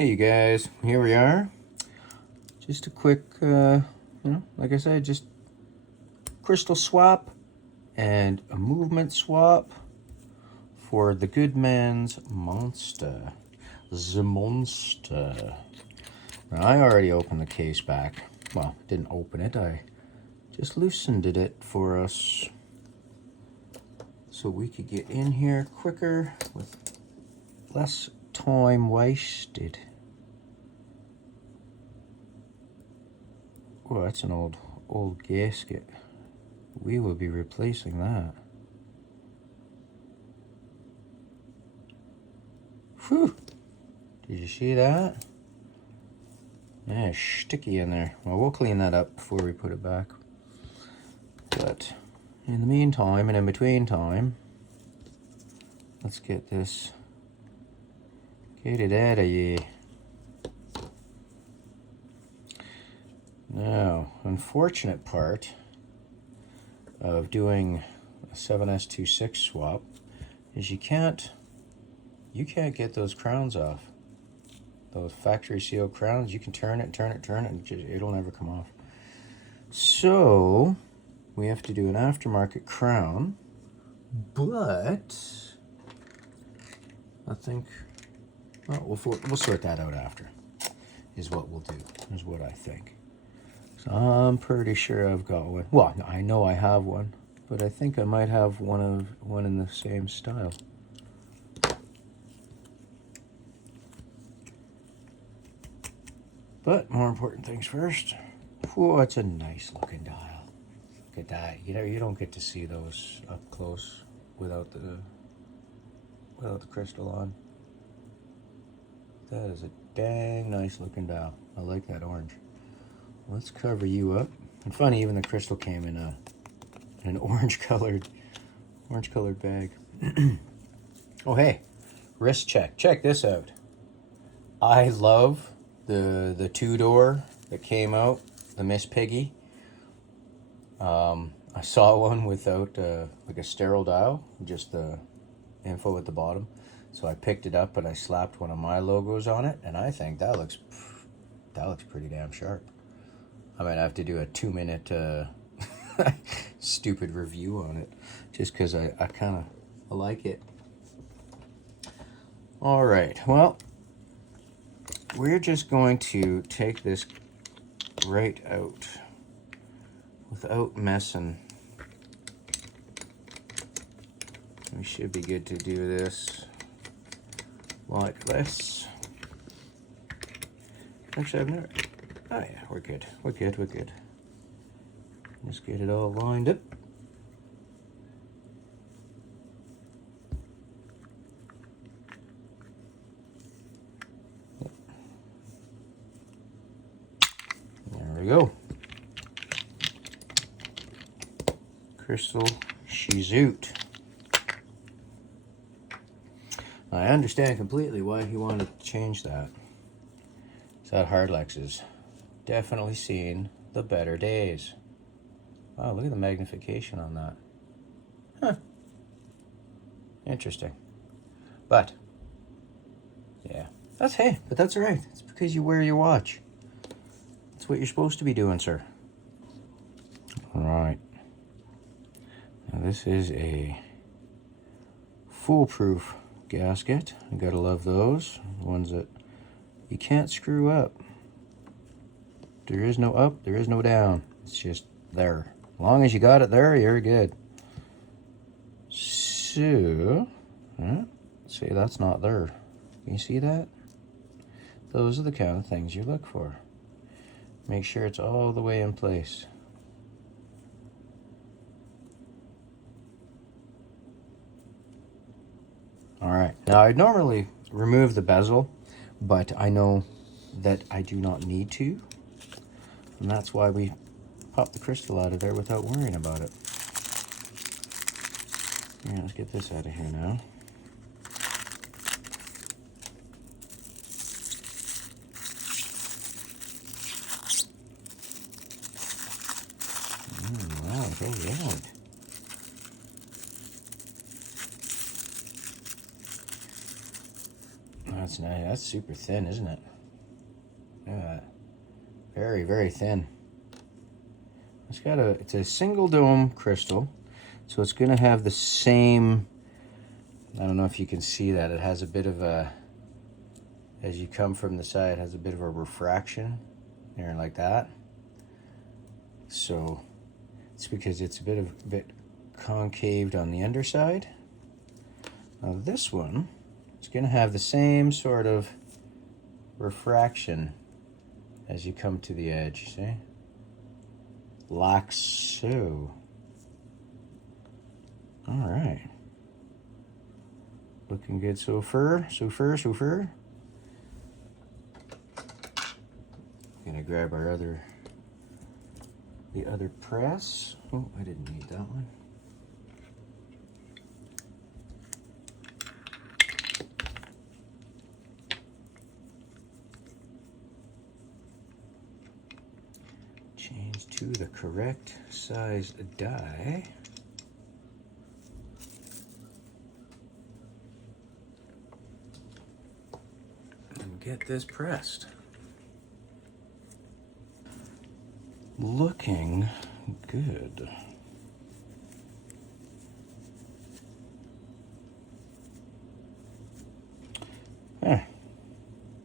Hey you guys, here we are. Just a quick, like I said, just crystal swap and a movement swap for the good man's monster. The monster. Now I already opened the case back. Well, didn't open it, I just loosened it for us so we could get in here quicker with less time wasted. Oh, that's an old gasket. We will be replacing that. Whew! Did you see that? Yeah, sticky in there. Well, we'll clean that up before we put it back. But in the meantime, and in between time, let's get this. Get it out of here. Now, unfortunate part of doing a 7S26 swap is you can't get those crowns off. Those factory sealed crowns, you can turn it, and it'll never come off. So we have to do an aftermarket crown, but I think, well, we'll sort that out after, is what we'll do, is what I think. So I'm pretty sure I've got one. Well, I know I have one, but I think I might have one in the same style. But more important things first. Whoa, it's a nice looking dial. Look at that. You don't get to see those up close without the crystal on. That is a dang nice looking dial. I like that orange. Let's cover you up. And funny, even the crystal came in an orange colored bag. Oh hey, wrist check. Check this out. I love the two-door that came out, the Miss Piggy. I saw one without like a sterile dial, just the info at the bottom. So I picked it up and I slapped one of my logos on it, and I think that looks pretty damn sharp. I might have to do a 2-minute stupid review on it, just because I kind of like it. All right, well, we're just going to take this right out without messing. We should be good to do this like this. Actually, I've never... Oh yeah, we're good. We're good. Just get it all lined up. There we go. Crystal Shizoot. I understand completely why he wanted to change that. So that Hardlex is definitely seen the better days. Wow, look at the magnification on that. Huh. Interesting. But, yeah. But that's all right. It's because you wear your watch. That's what you're supposed to be doing, sir. All right. Now this is a foolproof gasket. You gotta love those. The ones that you can't screw up. There is no up, there is no down. It's just there. As long as you got it there, you're good. So, see, that's not there. Can you see that? Those are the kind of things you look for. Make sure it's all the way in place. All right, now I'd normally remove the bezel, but I know that I do not need to. And that's why we pop the crystal out of there without worrying about it. Yeah, let's get this out of here now. Wow, it's all right. That's nice. That's super thin, isn't it? Very, very thin. It's a single dome crystal, so it's going to have the same, I don't know if you can see that, it has a bit of a, as you come from the side, it has a bit of a refraction there like that. So it's because it's a bit concaved on the underside. Now this one is going to have the same sort of refraction as you come to the edge, see? Like so. All right. Looking good so far. Gonna grab the other press. Oh, I didn't need that one. Change to the correct size die. And get this pressed. Looking good.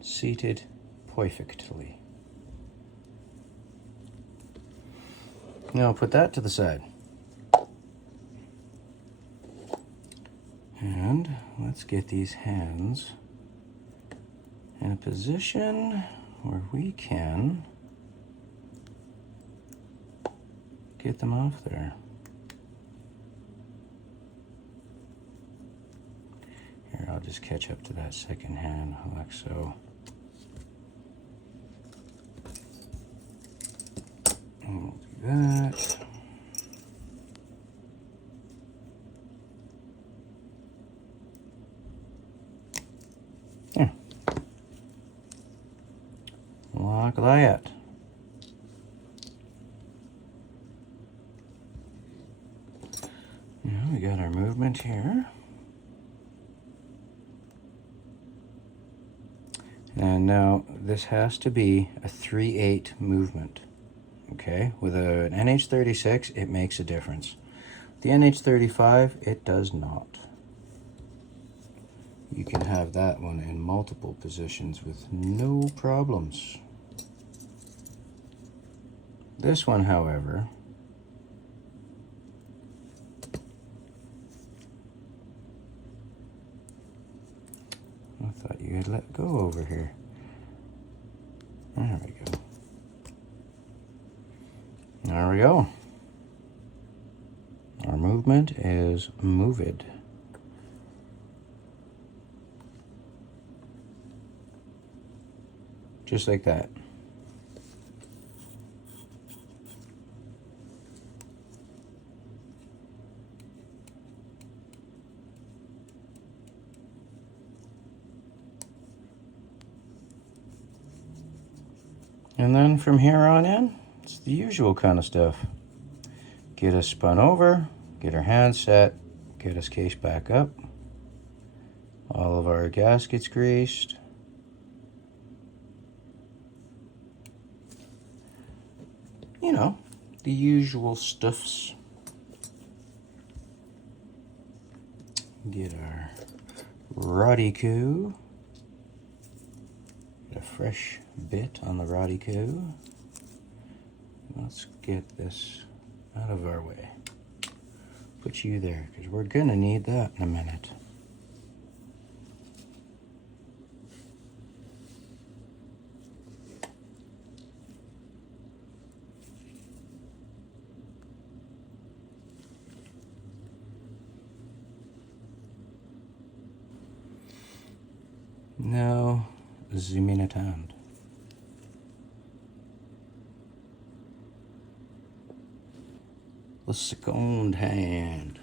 Seated perfectly. Now I'll put that to the side. And let's get these hands in a position where we can get them off there. Here, I'll just catch up to that second hand like so. And we'll do that. Yeah. Like that. Now we got our movement here. And now this has to be a 3/8 movement. Okay, with an NH36, it makes a difference. The NH35, it does not. You can have that one in multiple positions with no problems. This one, however, I thought you had let go over here. There we go. There we go. Our movement is moved. Just like that. And then from here on in, it's the usual kind of stuff. Get us spun over, get our hands set, get us case back up. All of our gaskets greased. You know, the usual stuffs. Get our Rodico. Get a fresh bit on the Rodico. Let's get this out of our way. Put you there, because we're gonna need that in a minute. Now, zoom in at hand. The second hand.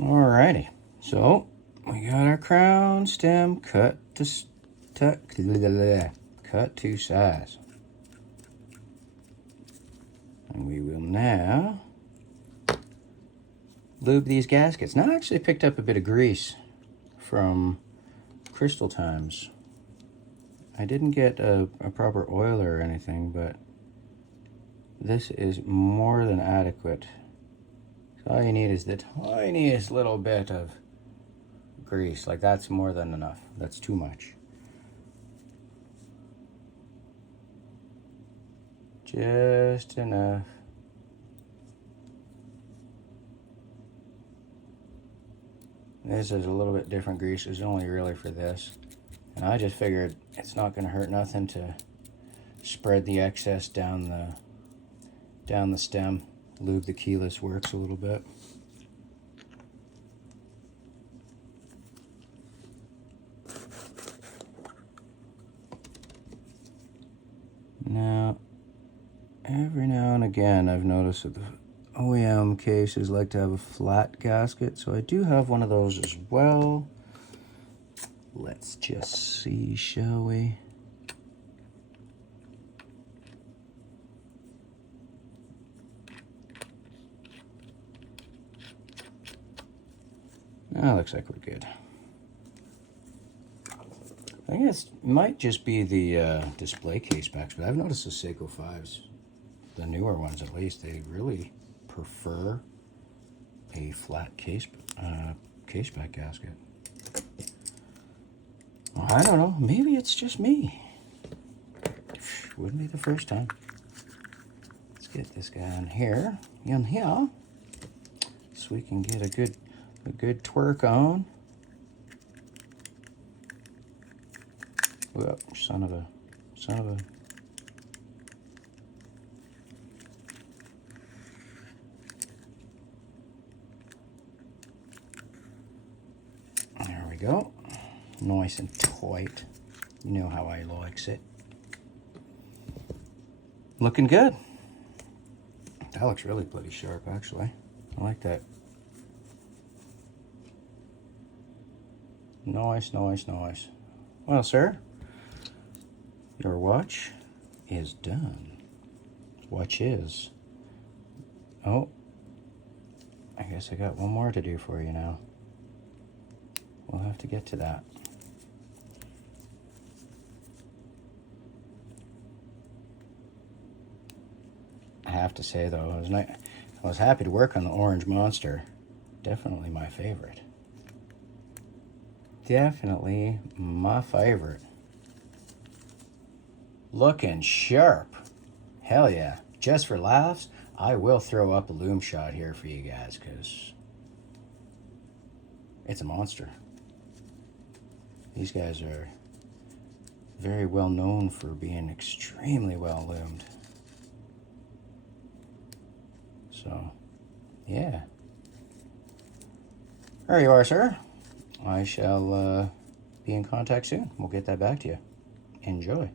Alrighty, so we got our crown stem cut to size. And we will now lube these gaskets. Now I actually picked up a bit of grease from Crystal Times. I didn't get a proper oiler or anything, but this is more than adequate. So all you need is the tiniest little bit of grease. Like, that's more than enough. That's too much. Just enough. This is a little bit different grease. It's only really for this. And I just figured it's not going to hurt nothing to spread the excess down the stem. Lube the keyless works a little bit. Now, every now and again I've noticed that the OEM cases like to have a flat gasket, so I do have one of those as well. Let's just see, shall we? That looks like we're good. I think it might just be the display case backs, but I've noticed the Seiko 5s, the newer ones at least, they really prefer a flat case back gasket. Well, I don't know, maybe it's just me. Wouldn't be the first time. Let's get this guy in here, so we can get a good twerk on. Whoa, son of a. There we go. Nice and tight. You know how I likes it. Looking good. That looks really bloody sharp, actually. I like that. Nice. Well, sir, your watch is done. Watch is. Oh, I guess I got one more to do for you now. We'll have to get to that. I have to say, though, I was happy to work on the Orange Monster. Definitely my favorite. Definitely my favorite. Looking sharp. Hell yeah. Just for laughs, I will throw up a loom shot here for you guys, because it's a monster. These guys are very well known for being extremely well loomed. So, yeah. There you are, sir. I shall be in contact soon. We'll get that back to you. Enjoy.